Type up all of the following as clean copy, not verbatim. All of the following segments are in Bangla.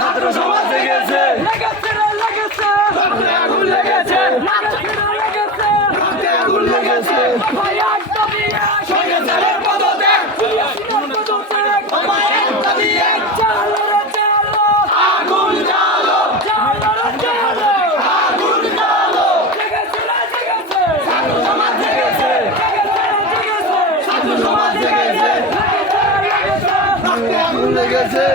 ছাত্র সমাজ জেগেছে আগুন লেগেছে আগুন লেগেছে স্বৈরাচারের পদত্যাগ আগুন জ্বালো আগুন জ্বালো ছাত্র সমাজ জেগেছে ছাত্র সমাজ জেগেছে আগুন লেগেছে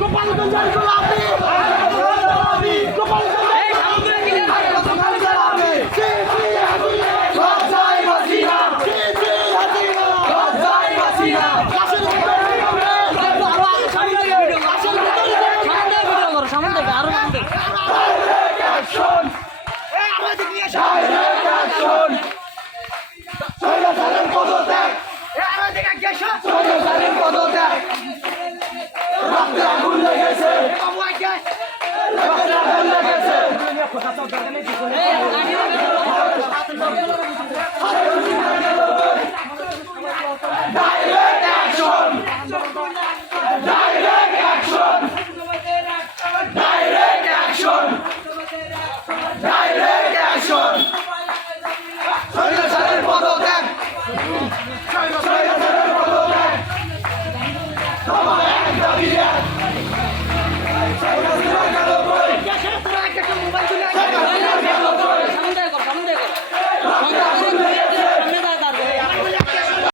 গোপালগঞ্জের গোলাপি